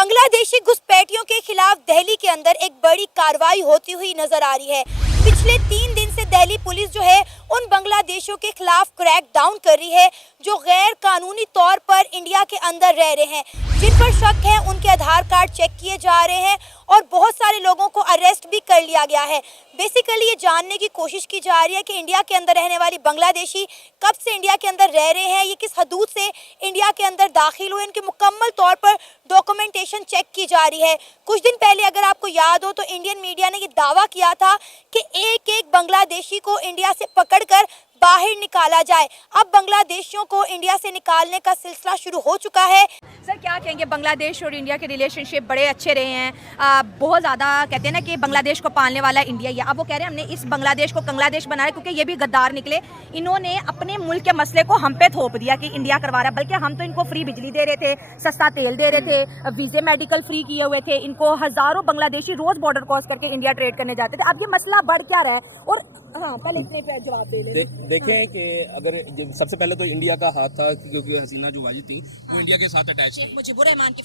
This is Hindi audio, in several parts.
बांग्लादेशी घुसपैठियों के खिलाफ दिल्ली के अंदर एक बड़ी कार्रवाई होती हुई नजर आ रही है। पिछले 3 दिन से दिल्ली पुलिस जो है उन बांग्लादेशियों के खिलाफ क्रैक डाउन कर रही है जो गैर कानूनी तौर पर इंडिया के अंदर रह रहे हैं। जिन पर शक है उनके आधार कार्ड चेक किए जा रहे हैं और बहुत सारे लोगों को अरेस्ट भी कर लिया गया है। बेसिकली ये जानने की कोशिश की जा रही है कि इंडिया के अंदर रहने वाली बांग्लादेशी कब से इंडिया के अंदर रह रहे हैं, ये किस हदूद से इंडिया के अंदर दाखिल हुए, इनके मुकम्मल तौर पर डॉक्यूमेंटेशन चेक की जा रही है। कुछ दिन पहले अगर आपको याद हो तो इंडियन मीडिया ने ये दावा किया था कि एक एक बांग्लादेशी को इंडिया से पकड़कर बाहर निकाला जाए। अब बांग्लादेशियों को इंडिया से निकालने का सिलसिला शुरू हो चुका है। सर क्या कहेंगे, बांग्लादेश और इंडिया के रिलेशनशिप बड़े अच्छे रहे हैं, बहुत ज़्यादा कहते हैं ना कि बांग्लादेश को पालने वाला इंडिया ही है। अब वो कह रहे हैं हमने इस बांग्लादेश को कंग्लादेश बनाया क्योंकि ये भी गद्दार निकले। इन्होंने अपने मुल्क के मसले को हम पे थोप दिया कि इंडिया करवा रहा है, बल्कि हम तो इनको फ्री बिजली दे रहे थे, सस्ता तेल दे रहे थे, वीज़े मेडिकल फ्री किए हुए थे। इनको हज़ारों बांग्लादेशी रोज़ बॉर्डर क्रॉस करके इंडिया ट्रेड करने जाते थे। अब ये मसला बढ़ क्या रहा है? और हाँ, पहले इतने पे जवाब दे ले। देखें कि अगर सबसे पहले तो इंडिया का हाथ था क्योंकि हसीना जो वाजिद थी वो इंडिया के साथ अटैच थी। शेख मुजीबुर रहमान की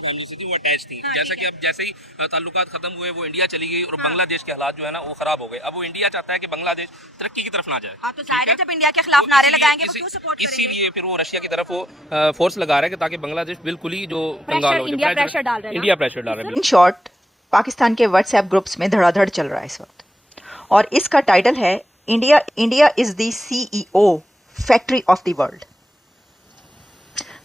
फैमिली से थी, वो अटैच थी। जैसा कि अब जैसे ही ताल्लुकात खत्म हुए वो इंडिया चली गई और बांग्लादेश के हालात जो है ना वो खराब हो गए। अब वो इंडिया चाहता है कि बांग्लादेश तरक्की की तरफ ना जाए। हाँ, तो जाहिर है जब इंडिया के खिलाफ नारे लगाएंगे वो क्यों सपोर्ट करेंगे? इसीलिए फिर वो रशिया की तरफ वो फोर्स लगा रहा है कि ताकि बांग्लादेश बिल्कुल ही जो कंगाल हो जाए। इंडिया प्रेशर डाल रहा है। इंडिया प्रेशर डाल रहा है। इन शॉर्ट, पाकिस्तान के व्हाट्सएप ग्रुप्स में धड़ाधड़ चल रहा है इस वक्त और इसका टाइटल है India is the CEO factory of the world.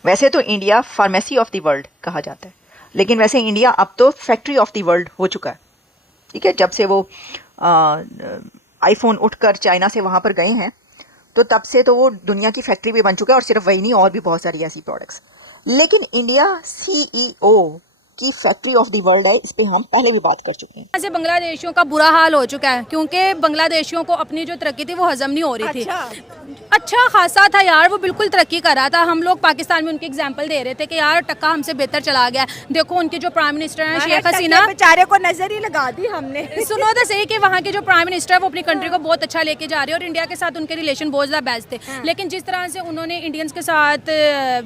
वैसे तो India pharmacy of the world कहा जाता है, लेकिन वैसे इंडिया अब तो फैक्ट्री ऑफ द वर्ल्ड हो चुका है। ठीक है, जब से वो आईफोन उठकर चाइना से वहाँ पर गए हैं तो तब से तो वो दुनिया की फैक्ट्री भी बन चुका है, और सिर्फ वही नहीं और भी बहुत सारी ऐसी प्रोडक्ट्स। लेकिन इंडिया CEO की फैक्ट्री ऑफ द वर्ल्ड है, इस पे हम पहले भी बात कर चुके हैं। ऐसे बांग्लादेशियों का बुरा हाल हो चुका है क्योंकि बांग्लादेशियों को अपनी जो तरक्की थी वो हजम नहीं हो रही थी। अच्छा खासा था यार, वो बिल्कुल तरक्की कर रहा था। हम लोग पाकिस्तान में उनके एग्जांपल दे रहे थे कि यार टक्का हमसे बेहतर चला गया। देखो उनके जो प्राइम मिनिस्टर हैं शेख हसीना, बेचारे को नजर ही लगा दी हमने। सुनो तो सही कि वहाँ के जो प्राइम मिनिस्टर है वो अपनी कंट्री को बहुत अच्छा लेके जा रहे हैं और इंडिया के साथ उनके रिलेशन बहुत ज़्यादा बेस्ट थे। लेकिन जिस तरह से उन्होंने इंडियंस के साथ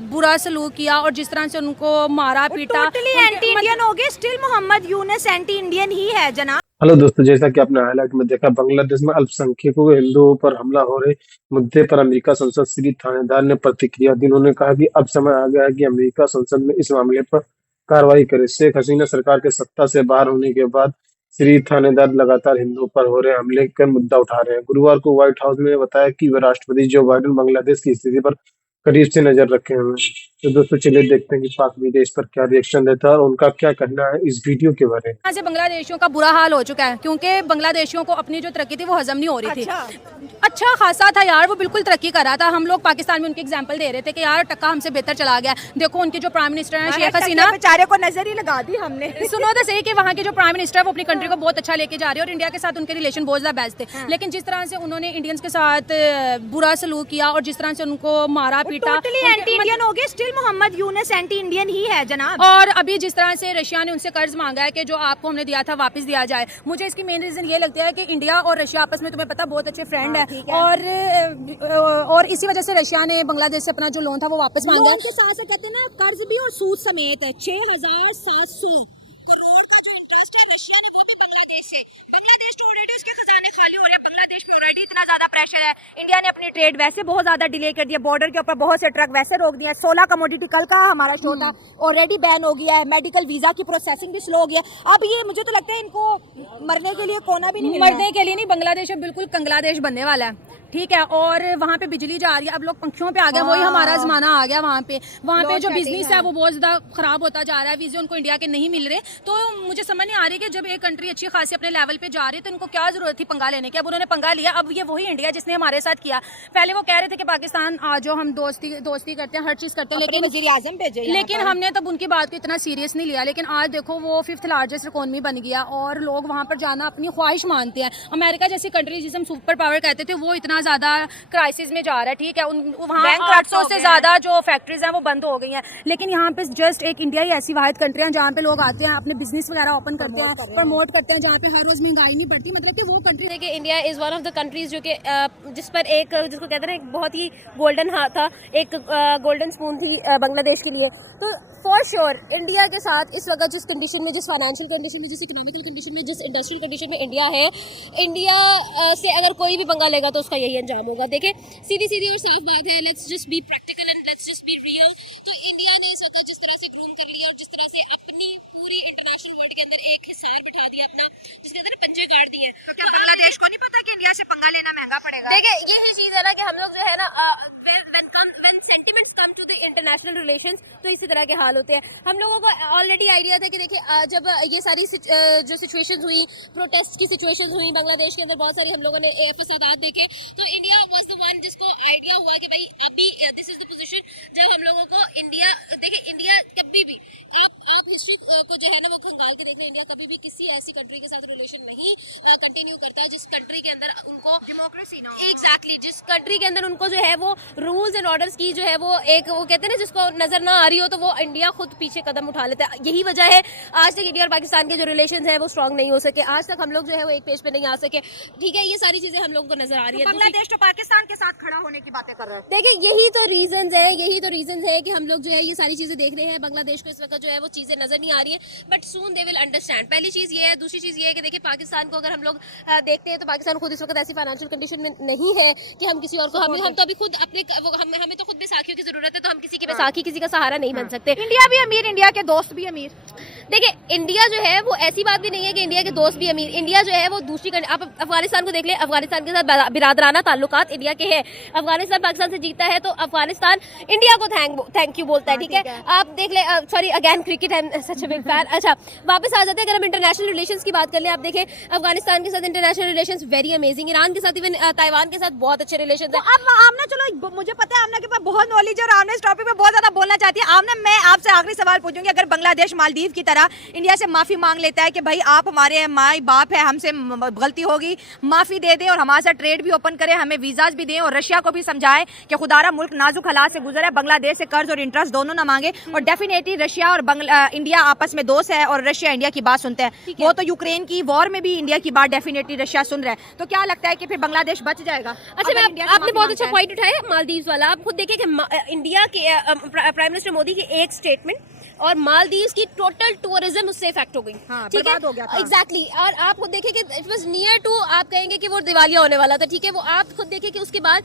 बुरा सलूक किया और जिस तरह से उनको मारा पीटा, एंटी इंडियन हो गए। Still Mohammad Yunus anti Indian ही है जनाब। हेलो दोस्तों, जैसा कि आपने हाईलाइट में देखा, बांग्लादेश में अल्पसंख्यकों के हिंदुओं पर हमला हो रहे मुद्दे पर अमेरिका संसद श्री थानेदार ने प्रतिक्रिया दी। उन्होंने कहा कि अब समय आ गया है कि अमेरिका संसद में इस मामले पर कार्रवाई करे। शेख हसीना सरकार के सत्ता से बाहर होने के बाद श्री थानेदार लगातार हिंदुओं पर हो रहे हमले का मुद्दा उठा रहे हैं। गुरुवार को व्हाइट हाउस ने बताया कि वे राष्ट्रपति जो बाइडेन बांग्लादेश की स्थिति पर करीब से नजर रखे हुए हैं। तो दोस्तों चलिए देखते हैं कि पाक मीडिया इस पर क्या रिएक्शन देता है और उनका क्या कहना है इस वीडियो के बारे में। से बांग्लादेशियों का बुरा हाल हो चुका है क्योंकि बांग्लादेशियों को अपनी जो तरक्की थी वो हजम नहीं हो रही थी। अच्छा खासा था यार, वो बिल्कुल तरक्की कर रहा था। हम लोग पाकिस्तान में उनके एग्जांपल दे रहे थे कि यार टक्का हमसे बेहतर चला गया। देखो उनके जो प्राइम मिनिस्टर हैं शेख हसीना, बेचारे को नजर ही लगा दी हमने। सुनो तो सही कि वहाँ के जो प्राइम मिनिस्टर है वो अपनी कंट्री को बहुत अच्छा लेके जा रहे हैं और इंडिया के साथ उनके रिलेशन बहुत ज़्यादा बेस्ट थे। लेकिन जिस तरह से उन्होंने इंडियंस के साथ बुरा सलूक किया और जिस तरह से उनको मारा पीटा, एंटी इंडियन हो गए। Still Mohammad Yunus anti Indian ही है जनाब। और अभी जिस तरह से रशिया ने उनसे कर्ज मांगा है कि जो आपको हमने दिया था वापस दिया जाए। मुझे इसकी मेन रीजन ये लगता है कि इंडिया और रशिया आपस में, तुम्हें पता, बहुत अच्छे फ्रेंड है और इसी वजह से रशिया ने बांग्लादेश से अपना जो लोन था वो वापस मांगा। के साथ से कहते हैं ना, कर्ज भी और सूद समेत है। 6,700 करोड़ का जो इंटरेस्ट है रशिया ने वो भी बांग्लादेश से। बांग्लादेश तो ऑलरेडी उसके खजाने खाली हो रहे हैं। बांग्लादेश में ऑलरेडी इतना ज्यादा प्रेशर है। इंडिया ने अपनी ट्रेड वैसे बहुत ज्यादा डिले कर दिया, बॉर्डर के ऊपर बहुत से ट्रक वैसे रोक दिया। 16 कमोडिटी कल का हमारा शो था, ऑलरेडी बैन हो गया है। मेडिकल वीजा की प्रोसेसिंग भी स्लो हो गया। अब ये मुझे तो लगता है इनको मरने के लिए कोना भी नहीं, मरने के लिए नहीं, बांग्लादेश अब बिल्कुल कंग्लादेश बनने वाला है। ठीक है, और वहाँ पे बिजली जा रही है, अब लोग पंखियों पे आ गए। वही हमारा जमाना आ गया। वहाँ पे जो बिजनेस है वो बहुत ज्यादा खराब होता जा रहा है। वीजे उनको इंडिया के नहीं मिल रहे। तो मुझे समझ नहीं आ रही कि जब एक कंट्री अच्छी खासी अपने लेवल पे जा रही है तो इनको क्या जरूरत थी पंगा लेने की। अब उन्होंने पंगा लिया। अब ये वही इंडिया जिसने हमारे साथ किया। पहले वो कह रहे थे कि पाकिस्तान आ जाओ, हम दोस्ती करते हैं, हर चीज करते हैं, लेकिन वजीर आजम भेजे। लेकिन हमने तब उनकी बात को इतना सीरियस नहीं लिया। लेकिन आज देखो वो 5th लार्जेस्ट इकोनॉमी बन गया और लोग वहाँ पर जाना अपनी ख्वाहिश मानते हैं। अमेरिका जैसी कंट्री जिसे हम सुपर पावर कहते थे वो इतना ज्यादा क्राइसिस में जा रहा है। ठीक है, वहाँ 800 से ज्यादा जो फैक्ट्रीज हैं वो बंद हो गई हैं। लेकिन यहाँ पे जस्ट एक इंडिया ही ऐसी वाहिद कंट्री है जहाँ पे लोग आते हैं, अपने बिजनेस वगैरह ओपन करते हैं, प्रमोट करते हैं, जहाँ पे हर रोज महंगाई नहीं बढ़ती। मतलब कि वो country India is one of the countries जो कि जिस पर एक जिसको कहते हैं ना एक बहुत ही गोल्डन हाथ था, एक गोल्डन स्पून थी बांग्लादेश के लिए। तो फॉर श्योर इंडिया के साथ इस वक्त जिस कंडीशन में, जिस फाइनेंशियल कंडीशन में, जिस इकोनॉमिकल कंडीशन में, जिस इंडस्ट्रियल कंडीशन में इंडिया है, इंडिया से अगर कोई भी पंगा लेगा तो उसका यही अंजाम होगा। देखें, सीधी सीधी और साफ बात है, let's just be practical and let's just be real. तो इंडिया ने इस वक्त जिस तरह से ग्रूम कर लिया और जिस तरह से अपनी पूरी इंटरनेशनल वर्ल्ड के अंदर एक हिसार बिठा दिया अपना, जिसके अंदर पंजे गाड़ दिए, तो क्या बांग्लादेश को नहीं पता कि इंडिया से पंगा लेना महंगा पड़ेगा? देखिए यही चीज है ना कि हम लोग जो है ना when sentiments come to the international relations तो इसी तरह के हाल होते हैं। हम लोगों को ऑलरेडी आइडिया था कि देखिए जब ये सारी जो सिचुएशंस हुई, प्रोटेस्ट की सिचुएशंस हुई बांग्लादेश के अंदर, बहुत सारी हम लोगों ने फसादात देखे, तो इंडिया वाज द वन जिसको आइडिया हुआ कि भाई अभी दिस इज द पोजीशन जब हम लोगों को इंडिया, देखिए इंडिया कभी भी आप हिस्ट्री को जो है ना वो खंगाल के देख लें, इंडिया कभी भी किसी ऐसी कंट्री के साथ रिलेशन नहीं कंटिन्यू करता है जिस कंट्री के अंदर उनको डेमोक्रेसी ना एग्जैक्टली जिस कंट्री के अंदर उनको जो है वो रूल्स एंड ऑर्डर्स की जो है वो एक वो कहते हैं ना जिसको नजर ना आ रही हो तो वो इंडिया खुद पीछे कदम उठा लेता है। यही वजह है आज तक इंडिया और पाकिस्तान के जो रिलेशन है वो स्ट्रांग नहीं हो सके, आज तक हम लोग जो है वो एक पेज पे नहीं आ सके। ठीक है, ये सारी चीजें हम लोगों को नजर आ रही है। बांग्लादेश तो पाकिस्तान के साथ खड़ा होने की बातें कर रहा है। देखिए यही तो रीजंस है कि हम लोग जो है ये सारी चीजें देख रहे हैं। बांग्लादेश को इस वक्त जो है वो चीजें नजर नहीं आ रही है, but soon they will understand. पहली चीज ये है। दूसरी चीज ये है कि देखिए पाकिस्तान को अगर हम लोग देखते हैं तो पाकिस्तान खुद इस वक्त ऐसी फाइनेंशियल कंडीशन में नहीं है कि हम किसी और को हम तो अभी खुद अपने हमें तो खुद बैसाखियों की जरूरत है, तो हम किसी की बैसाखी किसी का सहारा नहीं बन सकते। इंडिया भी अमीर, इंडिया के दोस्त भी अमीर। देखिए इंडिया जो है वो ऐसी बात भी नहीं है कि इंडिया के दोस्त भी अमीर। इंडिया जो है वो दूसरी आप अफगानिस्तान को देख लें, अफगानिस्तान के साथ बिरादराना ताल्लुकात इंडिया के हैं। अफगानिस्तान पाकिस्तान से जीतता है तो अफगानिस्तान इंडिया को थैंक यू बोलता है। ठीक है, आप देख ले, सॉरी अगेन क्रिकेट है सच ए बिग फैन। अच्छा वापस आ जाते हैं, अगर हम इंटरनेशनल रिलेशंस की बात कर ले, आप देखें अफगानिस्तान के साथ international relations very amazing, Iran के साथ, इवन ताइवान के साथ बहुत अच्छे रिलेशंस हैं। अब आमना, चलो मुझे पता है आमना के पास बहुत नॉलेज है और आमना इस टॉपिक पे बहुत ज्यादा बोलना चाहती है। आमना, मैं आपसे आखिरी सवाल पूछूंगी, अगर बांग्लादेश मालदीव की तरह इंडिया से माफी मांग लेता है कि भाई आप हमारे माई बाप है, हमसे गलती होगी, माफी दे दें और हमारे साथ ट्रेड भी ओपन करें, हमें वीजाज भी दें और रशिया को भी समझाएं कि खुदारा मुल्क नाजुक हालात से गुजरा है, बांग्लादेश से कर्ज और इंटरेस्ट दोनों ना मांगे, और डेफिनेटली रशिया और इंडिया आपस में दोस्त है और रशिया इंडिया की बात सुनते हैं। वो तो यूक्रेन की वॉर में भी इंडिया की बात डेफिनेटली रशिया सुन रहा है। तो क्या लगता है कि फिर बांग्लादेश बच जाएगा? अच्छा, आपने बहुत अच्छा पॉइंट उठाया मालदीव वाला। आप खुद देखिए कि इंडिया के प्राइम मिनिस्टर मोदी की एक स्टेटमेंट और मालदीव्स की टोटल टूरिज्म उससे इफेक्ट हो गई। ठीक है, एग्जैक्टली। और आप खुद देखिए कि इट वाज नियर टू, आप कहेंगे कि वो दिवालिया होने वाला था। ठीक है, वो आप खुद देखिए कि उसके बाद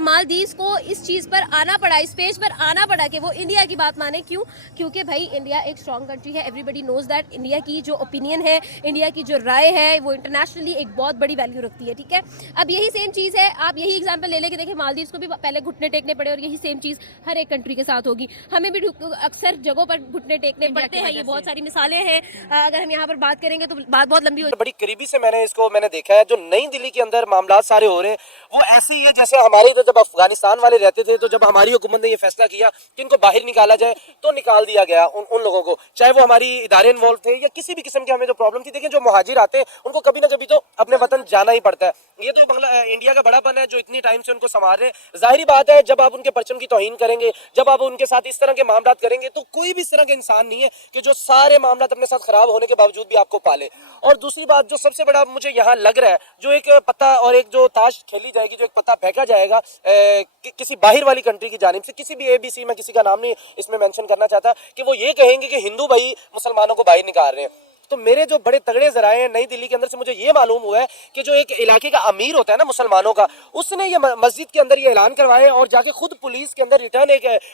मालदीव्स को इस चीज पर आना पड़ा, इस पेज पर आना पड़ा कि वो इंडिया की बात माने। क्यों? क्योंकि भाई इंडिया एक स्ट्रॉन्ग कंट्री है, एवरीबडी नोज दैट। इंडिया की जो ओपिनियन है, इंडिया की जो राय है, वो इंटरनेशनली एक बहुत बड़ी वैल्यू रखती है। ठीक है, अब यही सेम चीज है, आप यही एग्जाम्पल ले लें कि देखिए मालदीव्स को भी पहले घुटने टेकने पड़े और यही सेम चीज हर एक कंट्री के साथ होगी। हमें भी अक्सर जगहों पर घुटने टेकने पड़ते हैं, ये बहुत सारी मिसालें हैं। अगर हम यहाँ पर बात करेंगे तो बात बहुत लंबी हो बड़ी करीबी से मैंने देखा है, जो नई दिल्ली के अंदर मामला सारे हो रहे हैं वो ऐसे ही है जैसे हमारे इधर जब अफगानिस्तान वाले रहते थे, तो जब हमारी हुकूमत ने ये फैसला किया कि इनको बाहर निकाला जाए तो निकाल दिया गया उन लोगों को, चाहे वो हमारी इदारे इन्वॉल्व थे या किसी भी किस्म की हमें जो प्रॉब्लम थी। देखिए जो मुहाजिर आते हैं उनको कभी ना कभी तो अपने वतन जाना ही पड़ता है। ये तो इंडिया का बड़ापन है जो इतनी टाइम से उनको संभाल रहे हैं। जाहिर बात है जब आप उनके परचम की तौहीन करेंगे, जब आप उनके साथ इस तरह के मामला करेंगे, तो कोई भी इस तरह का इंसान नहीं है कि जो सारे मामला अपने साथ खराब होने के बावजूद भी आपको पाले। और दूसरी बात जो सबसे बड़ा मुझे यहाँ लग रहा है, जो एक पत्ता और एक जो ताश खेली जाएगी, जो एक पत्ता फेंका जाएगा किसी बाहर वाली कंट्री की जानिब से, किसी भी ABC, मैं किसी का नाम नहीं इसमें मेंशन करना चाहता, कि वो ये कहेंगे कि हिंदू भाई मुसलमानों को बाहर निकाल रहे हैं। तो मेरे जो बड़े तगड़े जराए हैं नई दिल्ली के अंदर से मुझे ये मालूम हुआ है कि जो एक इलाके का अमीर होता है ना मुसलमानों का, उसने ये मस्जिद के अंदर ये ऐलान करवाया और जाके खुद पुलिस के अंदर रिटर्न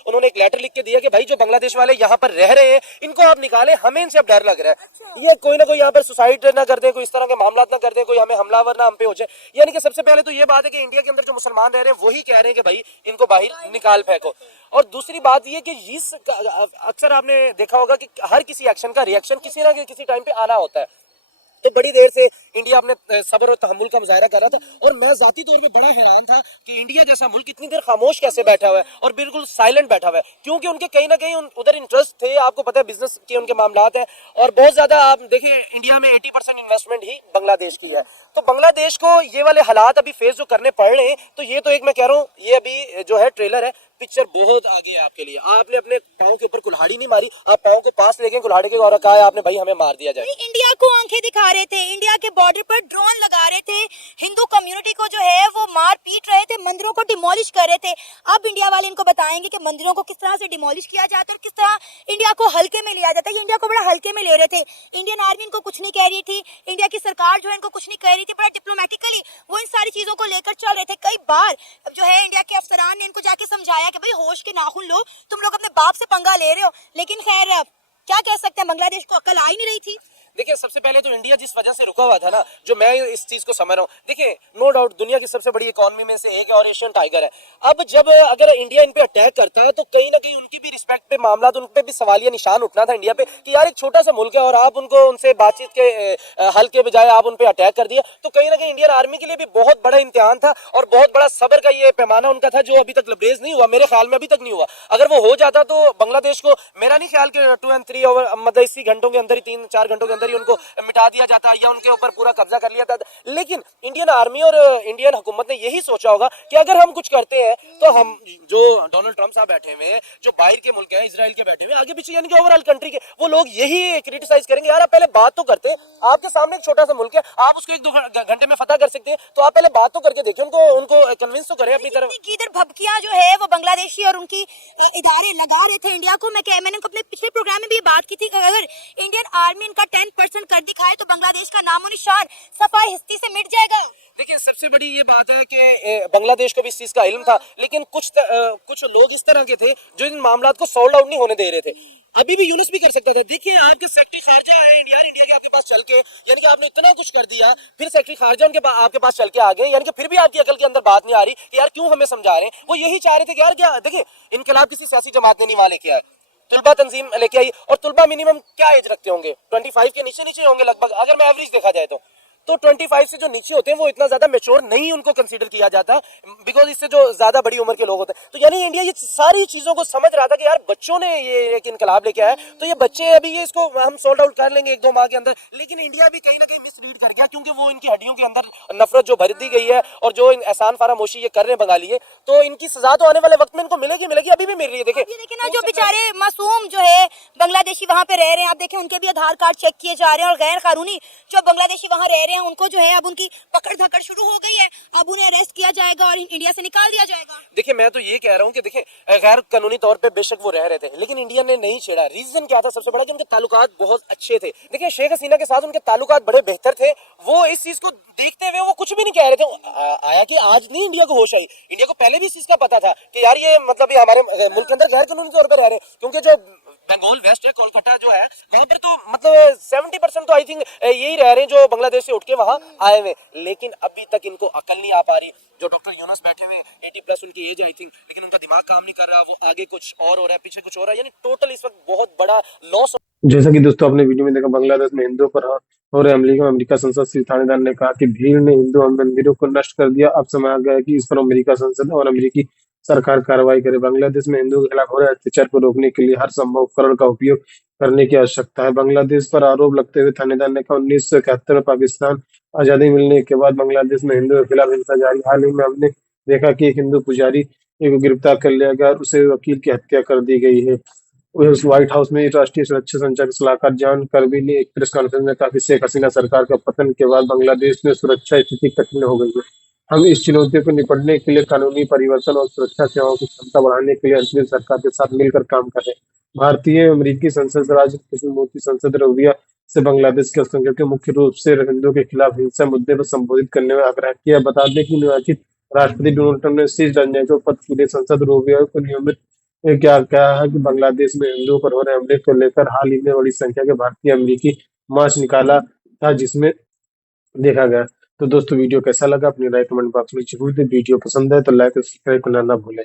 उन्होंने एक लेटर लिख के दिया कि भाई जो बांग्लादेश वाले यहाँ पर रह रहे हैं इनको आप निकालें, हमें इनसे अब डर लग रहा है। ये कोई ना कोई यहाँ पर सुसाइड ना कर दे, कोई इस तरह के मामला ना कर दे, कोई हमें हमलावर ना हम पे हो जाए। यानी कि सबसे पहले तो ये बात है कि इंडिया के अंदर जो मुसलमान रह रहे हैं वही कह रहे हैं कि भाई इनको बाहर निकाल फेंको। और दूसरी बात ये कि अक्सर आपने देखा होगा कि हर किसी एक्शन का रिएक्शन किसी ना किसी टाइम पे आना होता है। तो बड़ी देर से इंडिया अपने सब्र और तहम्मुल का मुजाहरा कर रहा था और मैं जाती तौर पे बड़ा हैरान था कि इंडिया जैसा मुल्क इतनी देर खामोश कैसे बैठा हुआ है और बिल्कुल साइलेंट बैठा हुआ है, क्योंकि उनके कहीं ना कहीं उधर इंटरेस्ट थे। आपको पता है बिजनेस के उनके मामलात हैं और बहुत ज्यादा आप देखिए इंडिया में 80% इन्वेस्टमेंट ही बांग्लादेश की है। तो बांग्लादेश को ये वाले हालात अभी फेस जो करने पड़ रहे हैं, तो ये तो एक मैं कह रहा हूँ ये अभी जो है ट्रेलर है, पिक्चर बहुत आगे है आपके लिए। आपने अपने पाँव के ऊपर कुल्हाड़ी नहीं मारी, आप पाँव को पास ले गए कुल्हाड़ी के और कहा आपने भाई हमें मार दिया जाए। इंडिया को आंखें दिखा रहे थे, इंडिया के बॉर्डर पर ड्रोन लगा रहे थे, हिंदू कम्युनिटी को जो है वो मार पीट रहे थे, मंदिरों को डिमोलिश कर रहे थे। अब इंडिया वाले इनको बताएंगे कि मंदिरों को किस तरह से डिमोलिश किया जाता है और किस तरह इंडिया को हल्के में लिया जाता है। ये इंडिया को बड़ा हल्के में ले रहे थे। इंडियन आर्मी इनको कुछ नहीं कह रही थी, इंडिया की सरकार जो है इनको कुछ नहीं कह रही थी, बड़ा डिप्लोमेटिकली वो इन सारी चीजों को लेकर चल रहे थे। कई बार जो है इंडिया के अफसरान ने इनको जाके समझाया कि भाई होश के नाखून लो, तुम लोग अपने बाप से पंगा ले रहे हो। लेकिन खैर क्या कह सकते हैं, बांग्लादेश को अकल आ ही नहीं रही थी। देखिए सबसे पहले तो इंडिया जिस वजह से रुका हुआ था ना, जो मैं इस चीज को समझ रहा हूँ, देखिए नो डाउट दुनिया की सबसे बड़ी इकोनॉमी में से एक है और एशियन टाइगर है। अब जब अगर इंडिया इन पे अटैक करता है तो कहीं ना कहीं उनकी भी रिस्पेक्ट पे मामला, तो उन पे भी सवालिया निशान उठना था इंडिया पे कि यार एक छोटा सा मुल्क है और आप उनको उनसे बातचीत के हल के बजाय आप उन पे अटैक कर दिया। तो कहीं ना कहीं इंडियन आर्मी के लिए भी बहुत बड़ा इम्तिहान था और बहुत बड़ा सब्र का ये पैमाना उनका था जो अभी तक लबरेज नहीं हुआ, मेरे ख्याल में अभी तक नहीं हुआ। अगर वो हो जाता तो बांग्लादेश को मेरा नहीं ख्याल कि 2 और 3 ओवर मतलब इसी घंटों के अंदर ही 3-4 घंटों के अंदर ही उनको मिटा दिया जाता या उनके ऊपर पूरा कब्जा कर लिया था। लेकिन इंडियन आर्मी और इंडियन हुकूमत ने यही सोचा होगा कि अगर हम कुछ करते हैं तो हम जो डोनाल्ड ट्रंप साहब बैठे हुए हैं, जो बाहर के मुल्क हैं, इजराइल के बैठे हुए हैं, आगे पीछे यानी कि ओवरऑल कंट्री के, वो लोग यही क्रिटिसाइज करेंगे यार आप पहले बात तो करते हैं, आपके सामने एक छोटा सा मुल्क है, आप उसको 1-2 घंटे में फतह कर सकते हैं, तो आप पहले बात तो करके देखिए, उनको कन्विंस तो करें अपनी तरफ। गीदड़ भभकियां जो है वो बांग्लादेशी और उनकी इदारे लगा रहे थे इंडिया को। मैंने अपने पिछले प्रोग्राम में भी बात की थी कि अगर इंडियन आर्मी इनका 10% कर दिखाए तो बांग्लादेश का नामो निशान सफाई हिस्ती से मिट जाएगा। देखिए सबसे बड़ी ये बात है कि बांग्लादेश को भी इस चीज का इल्म था, लेकिन कुछ लोग इस तरह के थे जो इन मामलात को सॉल्व आउट नहीं होने दे रहे थे। अभी भी यूनुस भी कर सकता था। देखिए आपके सेक्रेटरी खारजा है इंडिया के आपके पास चल के, यानी कि आपने इतना कुछ कर दिया, फिर सेक्रेटरी खारजा आपके पास चल के आ गए, यानी कि फिर भी आपकी अकल के अंदर बात नहीं आ रही कि यार क्यों हमें समझा रहे हैं। वो यही चाह रहे थे कि यार क्या देखिए इनकलाब किसी सियासी जमात ने नहीं वहां लेके आए, तुलबा तंजीम लेके आई, और तुलबा मिनिमम क्या एज रखते होंगे, 25 के नीचे होंगे लगभग, अगर मैं एवरेज देखा जाए तो 25 से जो नीचे होते हैं वो इतना ज्यादा मैच्योर नहीं उनको कंसीडर किया जाता, बिकॉज इससे जो ज्यादा बड़ी उम्र के लोग होते हैं। तो यानी इंडिया ये सारी चीजों को समझ रहा था कि यार बच्चों ने ये एक इनकलाब लेके आया, तो ये बच्चे अभी ये इसको हम सॉल्ट आउट कर लेंगे 1-2 माह के अंदर। लेकिन इंडिया भी कहीं ना कहीं मिसरीड कर गया, क्योंकि वो इनकी हड्डियों के अंदर नफरत जो भर दी गई है और जो एहसान फरामोशी ये कर रहे हैं बंगाली है, तो इनकी सजा तो आने वाले वक्त में इनको मिलेगी, अभी भी मिल रही है। देखिए ना जो बेचारे मासूम जो है बांग्लादेशी वहाँ पे रह रहे हैं, आप देखें उनके भी आधार कार्ड चेक किए जा रहे हैं और गैर कानूनी जो बांग्लादेशी वहाँ रह रहे हैं उनको जो है अब उनकी पकड़ धकड़ शुरू हो गई है, अब उन्हें अरेस्ट किया जाएगा और इंडिया से निकाल दिया जाएगा। देखिए मैं तो ये कह रहा हूँ कि देखिए गैर कानूनी तौर पे बेशक वो रह रहे थे, लेकिन इंडिया ने नहीं छेड़ा। रीजन क्या था सबसे बड़ा कि उनके ताल्लुकात बहुत अच्छे थे। देखिए शेख हसीना के साथ उनके ताल्लुकात बड़े बेहतर थे। वो इस चीज को देखते हुए वो कुछ भी नहीं कह रहे थे। आया कि आज नहीं इंडिया को होश आई, इंडिया को पहले भी इस चीज का पता था कि यार ये मतलब ये हमारे मुल्क के अंदर गैर कानूनी तौर पर रह रहे हैं, क्योंकि जो बंगाल वेस्ट है, कोलकाता जो है, वहां पर तो मतलब 70% तो आई थिंक यही रह रहे हैं जो बांग्लादेश से उठ के वहां आए हुए। लेकिन अभी तक इनको अकल नहीं आ पा रही। जो डॉक्टर यूनुस बैठे हुए 80+ उनकी एज आई थिंक, लेकिन उनका दिमाग काम नहीं कर रहा, वो आगे कुछ और हो रहा है, पीछे कुछ हो रहा है, यानी टोटल इस वक्त बहुत बड़ा लॉस। जैसा कि दोस्तों आपने वीडियो में देखा, बांग्लादेश में हिंदुओं पर और अमेरिका संसद से थानेदार ने कहा कि भीड़ ने हिंदू मंदिरों को नष्ट कर दिया। अब समय आ गया है कि इस पर अमेरिका संसद और अमेरिकी सरकार कार्रवाई करे। बांग्लादेश में हिंदुओं के खिलाफ हो रहे अत्याचार को रोकने के लिए हर संभव उपकरण का उपयोग करने की आवश्यकता है। बांग्लादेश पर आरोप लगते हुए थानेदार ने कहा 1971 में पाकिस्तान आजादी मिलने के बाद बांग्लादेश में हिंदुओं के खिलाफ हिंसा जारी। हाल ही में हमने देखा कि एक हिंदू पुजारी को गिरफ्तार कर लिया गया और उसे वकील की हत्या कर दी गई है। उस व्हाइट हाउस में राष्ट्रीय सुरक्षा संचालक सलाहकार जॉन कर्बी ने एक प्रेस कॉन्फ्रेंस में कहा कि शेख हसीना सरकार का पतन के बाद बांग्लादेश में सुरक्षा स्थिति कठिन हो गई है। हम इस चुनौती को निपटने के लिए कानूनी परिवर्तन और सुरक्षा सेवाओं की क्षमता बढ़ाने के लिए अंतरिम सरकार के साथ मिलकर काम कर रहे हैं। भारतीय अमेरिकी संसद राज्य कृष्णमूर्ति संसद रोविया से बांग्लादेश के अल्पसंख्यकों मुख्य रूप से हिंदुओं के खिलाफ हिंसा मुद्दे पर संबोधित करने में आग्रह किया। बता दें कि निर्वाचित राष्ट्रपति डोनाल्ड ट्रंप ने शीर्ष राजनयिकों पद के लिए संसद रोविया को नियमित क्या कहा है कि बांग्लादेश में हिंदुओं पर हो रहे हमले को लेकर हाल ही में बड़ी संख्या के भारतीय अमेरिकी मार्च निकाला था, जिसमें देखा गया। तो दोस्तों वीडियो कैसा लगा अपनी राय कमेंट बॉक्स में जरूर दें। वीडियो पसंद है तो लाइक और सब्सक्राइब करना ना भूलें।